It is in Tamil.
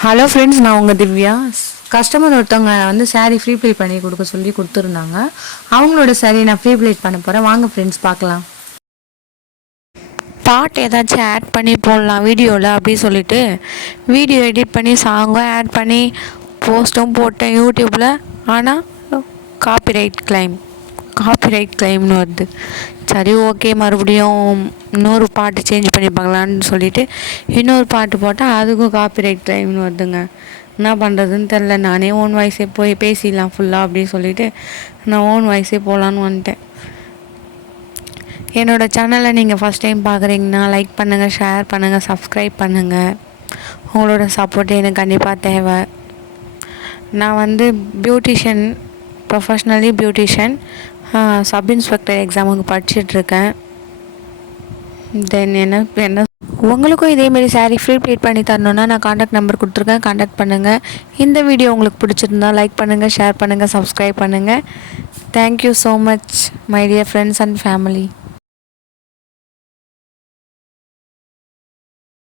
ஹலோ ஃப்ரெண்ட்ஸ், நான் உங்கள் திவ்யா. கஸ்டமர் ஒருத்தவங்க வந்து சாரீ ஃப்ரீ ப்ளேட் பண்ணி கொடுக்க சொல்லி கொடுத்துருந்தாங்க. அவங்களோட சாரீ நான் ஃப்ரீ ப்ளேட் பண்ண போகிறேன். வாங்க ஃப்ரெண்ட்ஸ் பார்க்கலாம். பாட்டு ஏதாச்சும் ஆட் பண்ணி போடலாம் வீடியோவில் அப்படி சொல்லிட்டு வீடியோ எடிட் பண்ணி சாங்கும் ஆட் பண்ணி போஸ்ட்டும் போட்டேன் யூடியூப்பில். ஆனால் காப்பிரைட் கிளைம்னு வருது. சரி, ஓகே, மறுபடியும் இன்னொரு பாட்டு சேஞ்ச் பண்ணி பார்க்கலான்னு சொல்லிவிட்டு இன்னொரு பாட்டு போட்டால் அதுக்கும் காப்பிரைட் கிளைம்னு வருதுங்க. என்ன பண்ணுறதுன்னு தெரில. நானே ஓன் வாய்ஸே போய் பேசிடலாம் ஃபுல்லாக அப்படின்னு சொல்லிவிட்டு நான் ஓன் வாய்ஸே போகலான்னு வந்துட்டேன். என்னோடய சேனலை நீங்கள் ஃபஸ்ட் டைம் பார்க்குறீங்கன்னா லைக் பண்ணுங்கள், ஷேர் பண்ணுங்கள், சப்ஸ்கிரைப் பண்ணுங்கள். உங்களோட சப்போர்ட் எனக்கு கண்டிப்பாக தேவை. நான் வந்து ப்ரொஃபஷ்னலி பியூட்டிஷியன், சப் இன்ஸ்பெக்டர் எக்ஸாமுக்கு படிச்சிட்ருக்கேன். தென் என்ன உங்களுக்கும் இதேமாரி சாரீ ஃப்ரீ ப்ளேட் பண்ணி தரணுன்னா நான் காண்டாக்ட் நம்பர் கொடுத்துருக்கேன், காண்டாக்ட் பண்ணுங்கள். இந்த வீடியோ உங்களுக்கு பிடிச்சிருந்தா லைக் பண்ணுங்கள், ஷேர் பண்ணுங்கள், சப்ஸ்கிரைப் பண்ணுங்கள். Thank you so much my dear friends and family.